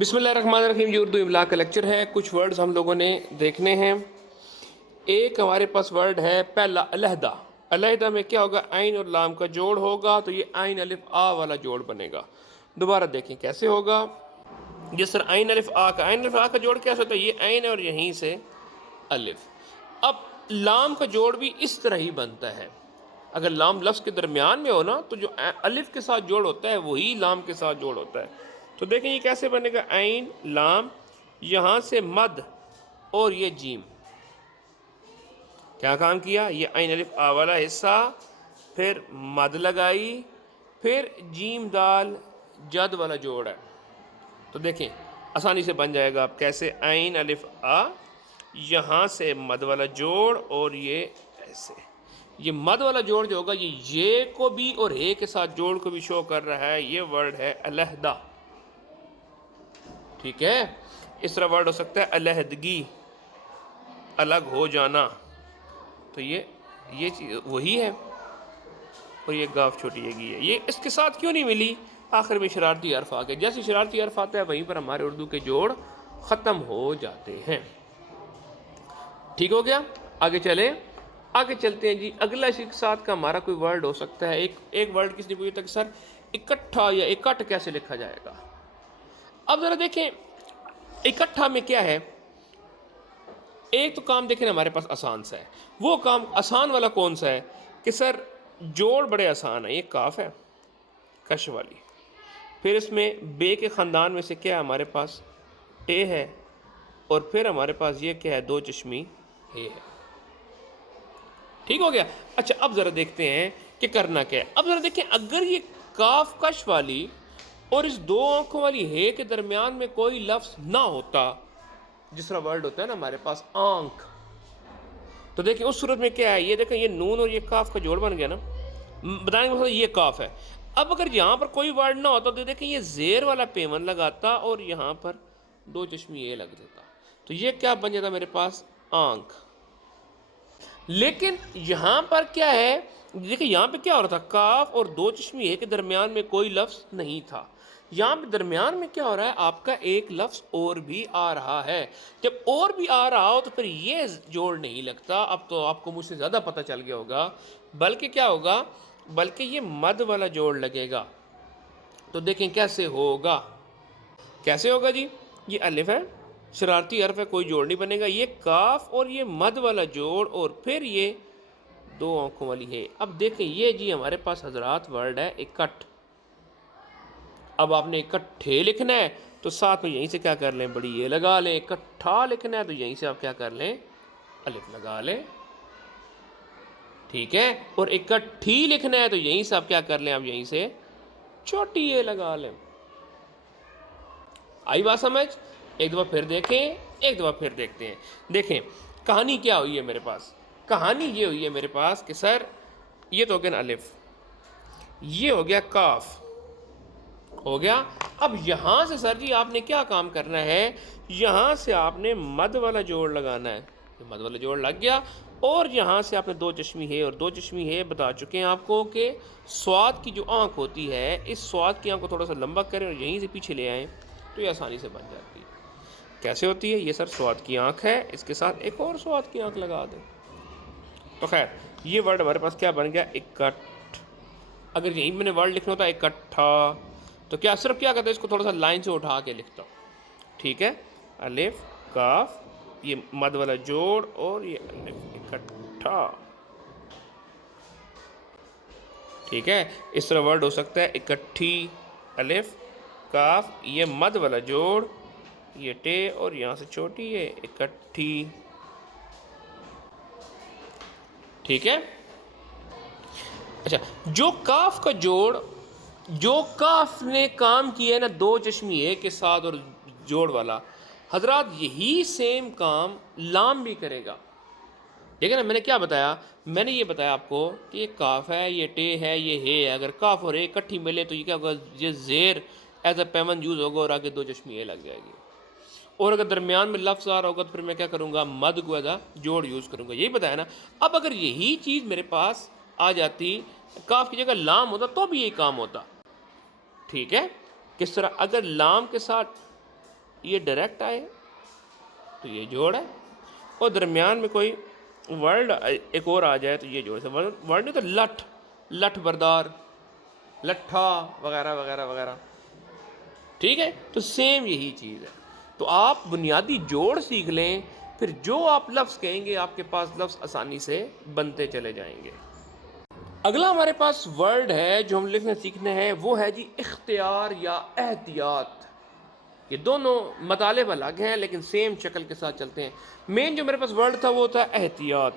بسم اللہ الرحمن الرحیم. یہ اردو املا کا لیکچر ہے. کچھ ورڈز ہم لوگوں نے دیکھنے ہیں. ایک ہمارے پاس ورڈ ہے پہلا علیحدہ. علیحدہ میں کیا ہوگا؟ عین اور لام کا جوڑ ہوگا تو یہ عین الف آ والا جوڑ بنے گا. دوبارہ دیکھیں کیسے ہوگا. جس طرح عین الف آ کا جوڑ کیسے ہوتا ہے؟ یہ عین اور یہیں سے الف. اب لام کا جوڑ بھی اس طرح ہی بنتا ہے. اگر لام لفظ کے درمیان میں ہو نا تو جو الف کے ساتھ جوڑ ہوتا ہے وہی لام کے ساتھ جوڑ ہوتا ہے. تو دیکھیں یہ کیسے بنے گا؟ عین لام یہاں سے مد اور یہ جیم. کیا کام کیا؟ یہ عین الف آ والا حصہ، پھر مد لگائی، پھر جیم دال جد والا جوڑ ہے. تو دیکھیں آسانی سے بن جائے گا. آپ کیسے؟ عین الف آ یہاں سے مد والا جوڑ اور یہ ایسے. یہ مد والا جوڑ جو ہوگا یہ کو بھی اور ہے کے ساتھ جوڑ کو بھی شو کر رہا ہے. یہ ورڈ ہے علیحدہ. ٹھیک ہے. اس طرح ورڈ ہو سکتا ہے علیحدگی، الگ ہو جانا. تو یہ چیز وہی ہے. اور یہ گاف چھوٹی ہے. یہ اس کے ساتھ کیوں نہیں ملی؟ آخر میں شرارتی حرف آ گئے. جیسے شرارتی حرف آتا ہے وہیں پر ہمارے اردو کے جوڑ ختم ہو جاتے ہیں. ٹھیک ہو گیا؟ آگے چلتے ہیں جی. اگلا اسی کے ساتھ کا ہمارا کوئی ورڈ ہو سکتا ہے. ایک ورڈ کس نے پوچھا تھا کہ سر اکٹھا یا اکٹ کیسے لکھا جائے گا؟ اب ذرا دیکھیں اکٹھا میں کیا ہے. ایک تو کام دیکھیں ہمارے پاس آسان سا ہے. وہ کام آسان والا کون سا ہے کہ سر جوڑ بڑے آسان ہے. یہ کاف ہے کش والی، پھر اس میں بے کے خاندان میں سے کیا ہے ہمارے پاس؟ ٹے ہے، اور پھر ہمارے پاس یہ کیا ہے؟ دو چشمی ہے. ٹھیک ہو گیا. اچھا اب ذرا دیکھتے ہیں کہ کرنا کیا ہے. اب ذرا دیکھیں اگر یہ کاف کش والی اور اس دو آنکھوں والی ہے کے درمیان میں کوئی لفظ نہ ہوتا، جس طرح ورڈ ہوتا ہے نا ہمارے پاس آنکھ، تو دیکھیں اس صورت میں کیا ہے؟ یہ دیکھیں یہ نون اور یہ کاف کا جوڑ بن گیا نا. بتائیں گے مثلا یہ کاف ہے. اب اگر یہاں پر کوئی ورڈ نہ ہوتا تو دیکھیں یہ زیر والا پیمن لگاتا اور یہاں پر دو چشمی یہ لگ دیتا. تو یہ کیا بن جاتا میرے پاس؟ آنکھ. لیکن یہاں پر کیا ہے؟ دیکھیں یہاں پہ کیا ہو رہا تھا؟ کاف اور دو چشمی ہے کے درمیان میں کوئی لفظ نہیں تھا. یہاں پہ درمیان میں کیا ہو رہا ہے؟ آپ کا ایک لفظ اور بھی آ رہا ہے. جب اور بھی آ رہا ہو تو پھر یہ جوڑ نہیں لگتا. اب تو آپ کو مجھ سے زیادہ پتہ چل گیا ہوگا. بلکہ کیا ہوگا؟ بلکہ یہ مد والا جوڑ لگے گا. تو دیکھیں کیسے ہوگا. کیسے ہوگا جی؟ یہ الف ہے، شرارتی حرف ہے، کوئی جوڑ نہیں بنے گا. یہ کاف اور یہ مد والا جوڑ اور پھر یہ دو آنکھوں والی ہے. اب دیکھیں یہ جی ہمارے پاس حضرات ورڈ ہے اکٹھ. اب آپ نے اکٹھے لکھنا ہے تو ساتھ میں یہیں سے کیا کر لیں؟ بڑی یہ لگا لیں. اکٹھا لکھنا ہے تو یہیں سے آپ کیا کر لیں؟ الف لگا لیں. ٹھیک ہے. اور اکٹھی لکھنا ہے تو یہیں سے آپ کیا کر لیں؟ آپ یہیں سے چھوٹی یہ لگا لیں. آئی بات سمجھ؟ ایک دفعہ پھر دیکھیں، ایک دفعہ پھر دیکھتے ہیں. دیکھیں کہانی کیا ہوئی ہے میرے پاس. کہانی یہ ہوئی ہے میرے پاس کہ سر یہ تو ہو گیا نا الف، یہ ہو گیا کاف، ہو گیا. اب یہاں سے سر جی آپ نے کیا کام کرنا ہے؟ یہاں سے آپ نے مد والا جوڑ لگانا ہے. مد والا جوڑ لگ گیا اور یہاں سے آپ نے دو چشمی ہے، اور دو چشمی ہے بتا چکے ہیں آپ کو کہ سواد کی جو آنکھ ہوتی ہے اس سواد کی آنکھ کو تھوڑا سا لمبا کریں اور یہیں سے پیچھے لے آئیں تو یہ آسانی سے بن جاتی ہے. کیسے ہوتی ہے؟ یہ سر سواد کی آنکھ ہے، اس کے ساتھ ایک اور سواد کی آنکھ لگا دیں. تو خیر یہ ورڈ ہمارے پاس کیا بن گیا؟ اکٹھ. اگر یہیں میں نے ورڈ لکھنا ہوتا اکٹھا تو کیا صرف کیا کرتا ہے؟ اس کو تھوڑا سا لائن سے اٹھا کے لکھتا ہوں. ٹھیک ہے. الف کاف یہ مد والا جوڑ اور یہ الف اکٹھا. ٹھیک ہے. اس طرح ورڈ ہو سکتا ہے اکٹھی، الف کاف یہ مد والا جوڑ، یہ ٹے اور یہاں سے چھوٹی ہے اکٹھی. ٹھیک ہے. اچھا جو کاف کا جوڑ، جو کاف نے کام کیا ہے نا دو چشمی ایک کے ساتھ اور جوڑ والا، حضرات یہی سیم کام لام بھی کرے گا. ٹھیک ہے نا. میں نے کیا بتایا؟ میں نے یہ بتایا آپ کو کہ یہ کاف ہے، یہ ٹے ہے، یہ ہے. اگر کاف اور اے اکٹھی ملے تو یہ کیا ہوگا؟ یہ زیر ایز اے پیمن یوز ہوگا اور آگے دو چشمی اے لگ جائے گی. اور اگر درمیان میں لفظ آ رہا ہوگا تو پھر میں کیا کروں گا؟ مد کو ایز اے جوڑ یوز کروں گا. یہی بتایا نا. اب اگر یہی چیز میرے پاس آ جاتی، کاف کی جگہ لام ہوتا تو بھی یہی کام ہوتا. ٹھیک ہے. کس طرح؟ اگر لام کے ساتھ یہ ڈائریکٹ آئے تو یہ جوڑ ہے، اور درمیان میں کوئی ورڈ ایک اور آ جائے تو یہ جوڑ ہے. ورڈ نہیں تو لٹھ، لٹھ بردار، لٹھا وغیرہ وغیرہ وغیرہ. ٹھیک ہے، تو سیم یہی چیز ہے. تو آپ بنیادی جوڑ سیکھ لیں، پھر جو آپ لفظ کہیں گے آپ کے پاس لفظ آسانی سے بنتے چلے جائیں گے. اگلا ہمارے پاس ورڈ ہے جو ہم لکھنے سیکھنے ہیں، وہ ہے جی اختیار یا احتیاط. یہ دونوں مطالب الگ ہیں لیکن سیم شکل کے ساتھ چلتے ہیں. مین جو میرے پاس ورڈ تھا وہ تھا احتیاط.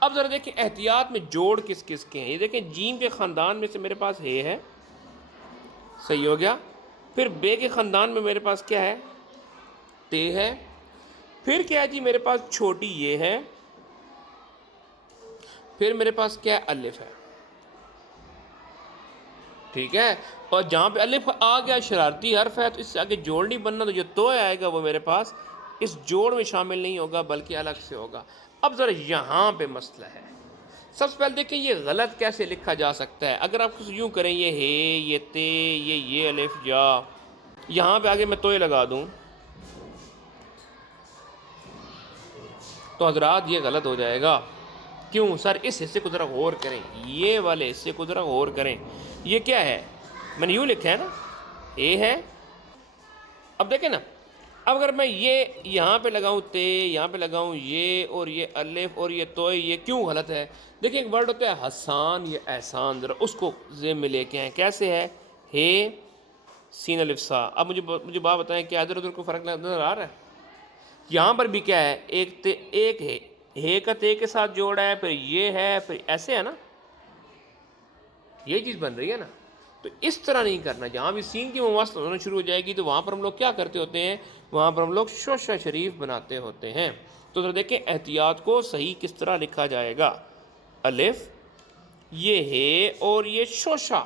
اب ذرا دیکھیں احتیاط میں جوڑ کس کس کے ہیں. یہ دیکھیں جیم کے خاندان میں سے میرے پاس ہے، صحیح ہو گیا. پھر بے کے خاندان میں میرے پاس کیا ہے، تے ہے. پھر کیا ہے جی میرے پاس چھوٹی یہ ہے. پھر میرے پاس کیا ہے، الف ہے. ٹھیک ہے، اور جہاں پہ الف آ گیا شرارتی حرف ہے تو اس سے آگے جوڑ نہیں بننا، تو جو تو آئے گا وہ میرے پاس اس جوڑ میں شامل نہیں ہوگا بلکہ الگ سے ہوگا. اب ذرا یہاں پہ مسئلہ ہے. سب سے پہلے دیکھیں یہ غلط کیسے لکھا جا سکتا ہے. اگر آپ کچھ یوں کریں، یہ ہے، یہ تے، یہ الف جا، یہاں پہ آگے میں توئے لگا دوں تو حضرات یہ غلط ہو جائے گا. کیوں سر؟ اس حصے کو ذرا غور کریں، یہ والے حصے کو ذرا غور کریں. یہ کیا ہے؟ میں نے یوں لکھا ہے نا، اے ہے. اب دیکھیں نا، اب اگر میں یہ یہاں پہ لگاؤں تے، یہاں پہ لگاؤں یہ، اور یہ الف اور یہ توئے، یہ کیوں غلط ہے؟ دیکھیں ایک ورڈ ہوتا ہے حسان یا احسان، ذرا اس کو ذہن میں لے کے آئیں. کیسے ہے؟ ہے سین الف سا. اب مجھے بات بتائیں کیا ادھر ادھر کو فرق نظر آ رہا ہے؟ یہاں پر بھی کیا ہے، ایک ہے کا تے کے ساتھ جوڑا ہے، پھر یہ ہے، پھر ایسے ہے نا، یہ چیز بن رہی ہے نا. تو اس طرح نہیں کرنا. جہاں بھی سین کی مماثلت ہونا شروع ہو جائے گی تو وہاں پر ہم لوگ کیا کرتے ہوتے ہیں، وہاں پر ہم لوگ شوشہ شریف بناتے ہوتے ہیں. تو ذرا دیکھیں احتیاط کو صحیح کس طرح لکھا جائے گا. الف، یہ ہے، اور یہ شوشہ.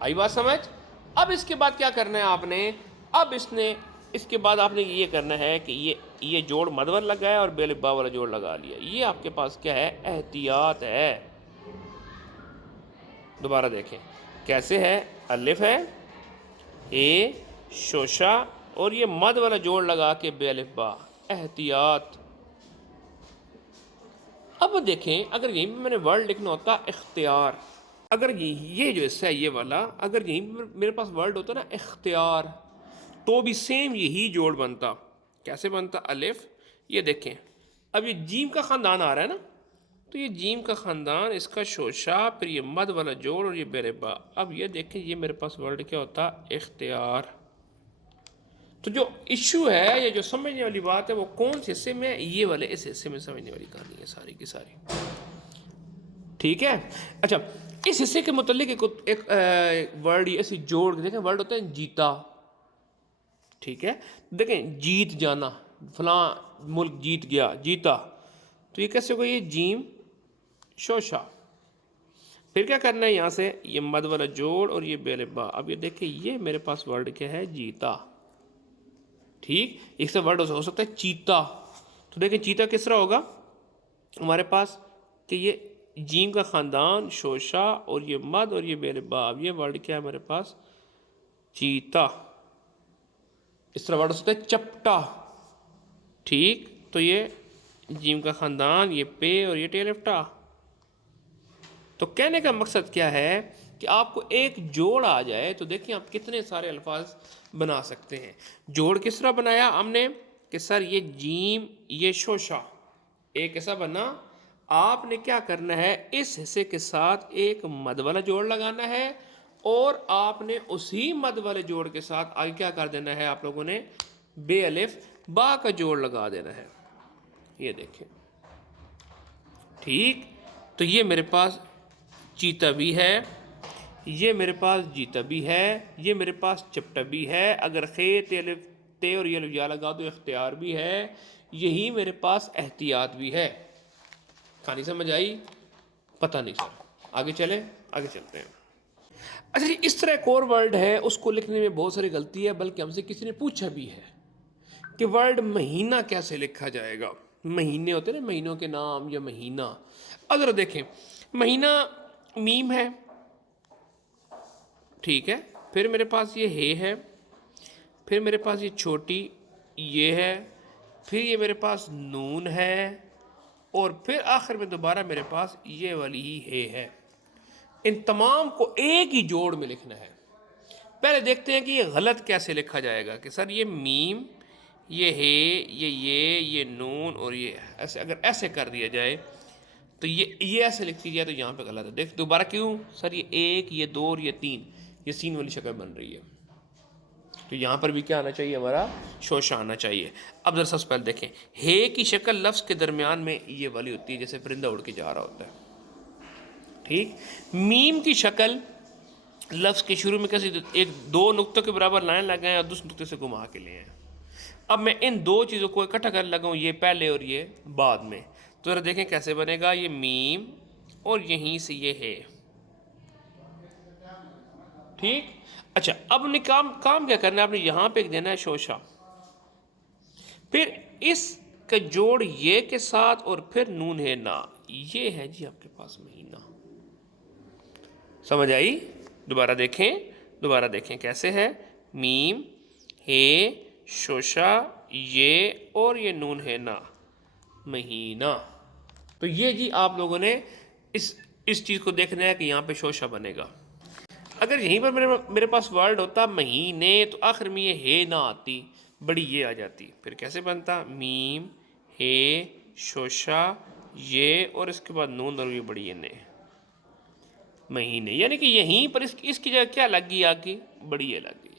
آئی بات سمجھ؟ اب اس کے بعد کیا کرنا ہے آپ نے، اب اس کے بعد آپ نے یہ کرنا ہے کہ یہ جوڑ مدور لگا ہے اور بے الف با والا جوڑ لگا لیا. یہ آپ کے پاس کیا ہے، احتیاط ہے. دوبارہ دیکھیں کیسے ہے. الف ہے، اے، شوشہ، اور یہ مد والا جوڑ لگا کے بے الف با، احتیاط. اب دیکھیں اگر یہیں پہ میں نے ورڈ لکھنا ہوتا اختیار، اگر یہ جو حصہ ہے یہ والا، اگر یہیں پہ میرے پاس ورڈ ہوتا نا اختیار، تو بھی سیم یہی جوڑ بنتا. کیسے بنتا؟ الف، یہ دیکھیں اب یہ جیم کا خاندان آ رہا ہے نا، تو یہ جیم کا خاندان، اس کا شوشہ، پھر یہ مد والا جوڑ اور یہ بے با. اب یہ دیکھیں یہ میرے پاس ورڈ کیا ہوتا، اختیار. تو جو ایشو ہے یا جو سمجھنے والی بات ہے وہ کون سے حصے میں، یہ والے اس حصے میں سمجھنے والی کہانی ہے ساری کی ساری. ٹھیک ہے. اچھا اس حصے کے متعلق ایک ورڈ ایسی جوڑ دیکھیں، ورڈ ہوتا ہے جیتا. ٹھیک ہے، دیکھیں جیت جانا، فلاں ملک جیت گیا، جیتا. تو یہ کیسے ہوگا، یہ جیم شوشہ. پھر کیا کرنا ہے، یہاں سے یہ مد والا جوڑ اور یہ بے با. اب یہ دیکھیں یہ میرے پاس ورڈ کیا ہے، جیتا. ٹھیک، ایک سے ورڈ ہو سکتا ہے چیتا. تو دیکھیں چیتا کس طرح ہوگا ہمارے پاس، کہ یہ جیم کا خاندان، شوشہ، اور یہ مد اور یہ بے با. اب یہ ورڈ کیا ہے ہمارے پاس، چیتا. اس طرح ورڈ ہو سکتا ہے چپٹا. ٹھیک، تو یہ جیم کا خاندان، یہ پے اور یہ ٹے لفٹا. تو کہنے کا مقصد کیا ہے کہ آپ کو ایک جوڑ آ جائے تو دیکھیں آپ کتنے سارے الفاظ بنا سکتے ہیں. جوڑ کس طرح بنایا ہم نے کہ سر یہ جیم، یہ شوشہ، ایک ایسا بنا. آپ نے کیا کرنا ہے، اس حصے کے ساتھ ایک مد والا جوڑ لگانا ہے، اور آپ نے اسی مد والے جوڑ کے ساتھ آگے کیا کر دینا ہے، آپ لوگوں نے بے الف با کا جوڑ لگا دینا ہے. یہ دیکھیں ٹھیک. تو یہ میرے پاس چیتا بھی ہے، یہ میرے پاس جیتا بھی ہے، یہ میرے پاس چپٹا بھی ہے. اگر خے تے اور یہ الف یا لگا دو اختیار بھی ہے. یہی میرے پاس احتیاط بھی ہے. کہانی سمجھ آئی؟ پتہ نہیں سر، آگے چلتے ہیں. اچھا جی، اس طرح ایک اور ورڈ ہے، اس کو لکھنے میں بہت ساری غلطی ہے، بلکہ ہم سے کسی نے پوچھا بھی ہے کہ ورڈ مہینہ کیسے لکھا جائے گا. مہینے ہوتے ہیں نا، مہینوں کے نام یا مہینہ. ذرا دیکھیں مہینہ میم ہے، ٹھیک ہے. پھر میرے پاس یہ ہے، پھر میرے پاس یہ چھوٹی یہ ہے، پھر یہ میرے پاس نون ہے، اور پھر آخر میں دوبارہ میرے پاس یہ والی ہی ہے۔ ان تمام کو ایک ہی جوڑ میں لکھنا ہے۔ پہلے دیکھتے ہیں کہ یہ غلط کیسے لکھا جائے گا، کہ سر یہ میم، یہ ہے، یہ نون، اور یہ ایسے، اگر ایسے کر دیا جائے تو یہ ایسے لکھ دی جائے تو یہاں پہ غلط ہے۔ دیکھ دوبارہ کیوں سر، یہ ایک، یہ دو اور یہ تین، یہ سین والی شکل بن رہی ہے، تو یہاں پر بھی کیا آنا چاہیے، ہمارا شوشہ آنا چاہیے۔ اب ذرا سب سے پہلے دیکھیں، ہے کی شکل لفظ کے درمیان میں یہ والی ہوتی ہے، جیسے پرندہ اڑ کے جا رہا ہوتا ہے، ٹھیک۔ میم کی شکل لفظ کے شروع میں کیسے، ایک دو نقطوں کے برابر لائن لگائیں اور دوسرے نقطے سے گھما کے لیں۔ اب میں ان دو چیزوں کو اکٹھا کر لگاؤں، یہ پہلے اور یہ بعد میں، تو ذرا دیکھیں کیسے بنے گا، یہ میم اور یہیں سے یہ ہے، ٹھیک۔ اچھا اب نے کام کیا کرنا ہے، آپ نے یہاں پہ ایک دینا ہے شوشہ، پھر اس کا جوڑ یہ کے ساتھ، اور پھر نون ہے نا، یہ ہے جی آپ کے پاس مہینہ۔ سمجھ آئی؟ دوبارہ دیکھیں کیسے ہے، میم ہے، شوشہ یہ، اور یہ نون ہے نا، مہینہ۔ تو یہ جی آپ لوگوں نے اس چیز کو دیکھنا ہے کہ یہاں پہ شوشہ بنے گا۔ اگر یہیں پر میرے پاس ورڈ ہوتا مہینے، تو آخر میں یہ ہے نہ آتی، بڑی یہ آ جاتی، پھر کیسے بنتا، میم ہے، شوشہ یہ، اور اس کے بعد نون اور یہ بڑی یہ نے، مہینے، یعنی کہ یہیں پر اس کی جگہ کیا لگ گئی، آگے بڑی یہ لگ گئی۔